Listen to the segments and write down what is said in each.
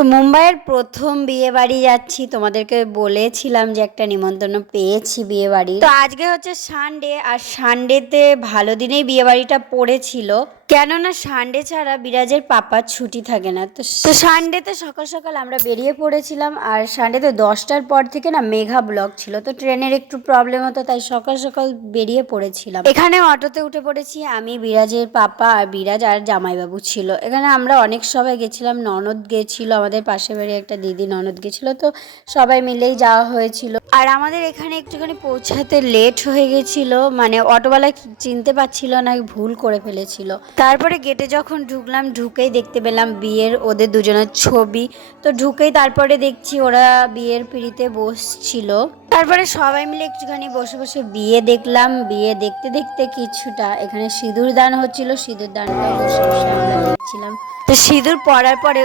তো মুম্বাইয়ের প্রথম বিয়ে বাড়ি যাচ্ছি, তোমাদেরকে বলেছিলাম যে একটা নিমন্ত্রণ পেয়েছি বিয়ে বাড়ি। তো আজকে হচ্ছে সানডে, আর সানডেতে ভালো দিনেই বিয়ে বাড়িটা পড়েছিল, কেননা সানডে ছাড়া বিরাজের পাপার ছুটি থাকে না। তো সানডেতে সকাল সকাল আমরা বেরিয়ে পড়েছিলাম, আর সানডেতে 10টার পর থেকে না মেঘা ব্লক ছিল, তো ট্রেনের একটু প্রবলেম হতো, তাই সকাল সকাল বেরিয়ে পড়েছিলাম। এখানে অটোতে উঠে পড়েছি আমি, বিরাজের পাপা আর বিরাজ আর জামাইবাবু ছিল। এখানে আমরা অনেক সবাই গেছিলাম, ননদ গেছিল, আমাদের পাশে বাড়ি একটা দিদি ননদ গেছিল, তো সবাই মিলেই যাওয়া হয়েছিল। আর আমাদের এখানে একটুখানি পৌঁছাতে লেট হয়ে গেছিল, মানে অটোওয়ালা চিনতে পারছিল না, ভুল করে ফেলেছিল। তারপরে গেটে যখন ঢুকলাম, ঢুকেই দেখতে পেলাম বিয়ের ওদের দুজনের ছবি। তো ঢুকেই তারপরে দেখছি ওরা বিয়ের পিঁড়িতে বসছিল। তারপরে সবাই মিলে একটুখানি বসে বসে বিয়ে দেখলাম। বিয়ে দেখতে দেখতে কিছুটা এখানে সিঁদুর দান হচ্ছিল, সিঁদুর দানটাও বসে বসে আমরা দেখছিলাম। তো সিঁদুর পরার পরে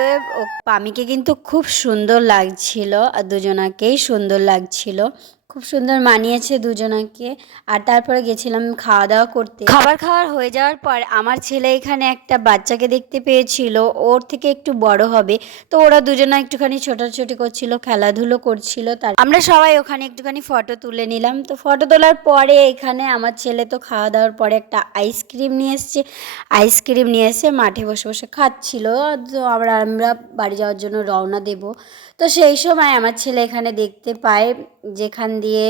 পামিকে কিন্তু খুব সুন্দর লাগছিল, আর দুজনাকেই সুন্দর লাগছিল, খুব সুন্দর মানিয়েছে দুজনাকে। আর তারপরে গেছিলাম খাওয়া দাওয়া করতে। খাবার খাওয়ার হয়ে যাওয়ার পর আমার ছেলে এখানে একটা বাচ্চাকে দেখতে পেয়েছিল, ওর থেকে একটু বড় হবে, তো ওরা দুজনা একটুখানি ছোটাছুটি করছিল, খেলাধুলো করছিল। তার আমরা সবাই ওখানে একটুখানি ফটো তুলে নিলাম। তো ফটো তোলার পরে এখানে আমার ছেলে তো খাওয়া দাওয়ার পরে একটা আইসক্রিম নিয়ে এসছে, আইসক্রিম নিয়ে এসে মাঠে বসে বসে খাচ্ছিল। তো আমরা বাড়ি যাওয়ার জন্য রওনা দেব। তো সেই সময় আমার ছেলে এখানে দেখতে পায় যেখান দিয়ে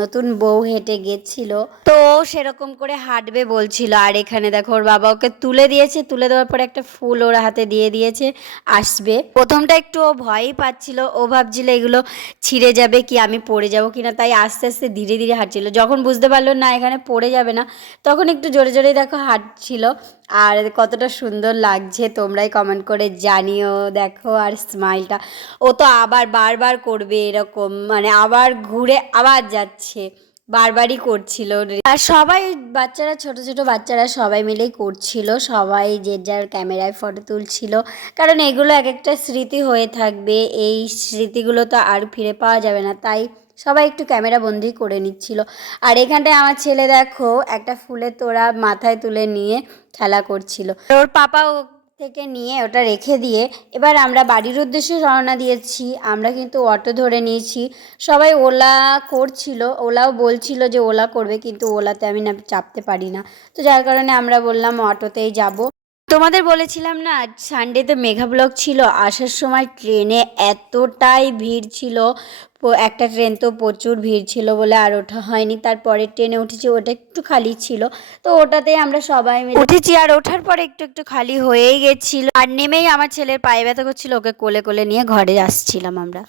নতুন বউ হেঁটে গেছিল, তো সেরকম করে হাঁটবে বলছিল। আর এখানে দেখো ওর বাবা ওকে তুলে দিয়েছে, তুলে দেওয়ার পরে একটা ফুল ওর হাতে দিয়ে দিয়েছে, আসবে। প্রথমটা একটু ও ভয়ই পাচ্ছিল, ও ভাবছিল এগুলো ছিঁড়ে যাবে কি, আমি পড়ে যাবো কিনা, তাই আস্তে আস্তে ধীরে ধীরে হাঁটছিল। যখন বুঝতে পারলো না এখানে পড়ে যাবে না, তখন একটু জোরে জোরে দেখো হাঁটছিল। আর কতটা সুন্দর লাগছে তোমরাই কমেন্ট করে জানিও। দেখো আর স্মাইলটা, ও তো আবার বারবার করবে এরকম, মানে আবার ঘুরে আবার যাচ্ছে, বারবারই করছিল। আর সবাই বাচ্চারা, ছোট ছোট বাচ্চারা সবাই মিলেই করছিল, সবাই যে যার ক্যামেরায় ফটো তুলছিল, কারণ এগুলো এক একটা স্মৃতি হয়ে থাকবে, এই স্মৃতিগুলো তো আর ফিরে পাওয়া যাবে না, তাই সবাই একটু ক্যামেরা বন্দি করে নিচ্ছিল। আর এখানটায় আমার ছেলে দেখো একটা ফুলের তোড়া মাথায় তুলে নিয়ে খেলা করছিল, ওর পাপা থেকে নিয়ে ওটা রেখে দিয়ে এবার আমরা বাড়ির উদ্দেশ্যে রওনা দিয়েছি। আমরা কিন্তু অটো ধরে নিয়েছি, সবাই ওলা করছিল, ওলাও বলছিল যে ওলা করবে, কিন্তু ওলাতে আমি না চাপতে পারি না, তো যার কারণে আমরা বললাম অটোতেই যাব। তোমাদের বলেছিলাম না সানডেতে মেঘা ব্লক ছিল, আসার সময় ট্রেনে এতটাই ভিড় ছিল, একটা ট্রেন তো প্রচুর ভিড় ছিল বলে আর ওঠা হয়নি। তারপরের ট্রেনে উঠেছি, ওটা একটু খালি ছিল, তো ওটাতেই আমরা সবাই মিলে উঠেছি। আর ওঠার পরে একটু একটু খালি হয়েই গেছিল, আর নেমেই আমার ছেলের পায়ে ব্যথা করছিল, ওকে কোলে কোলে নিয়ে ঘরে আসছিলাম আমরা।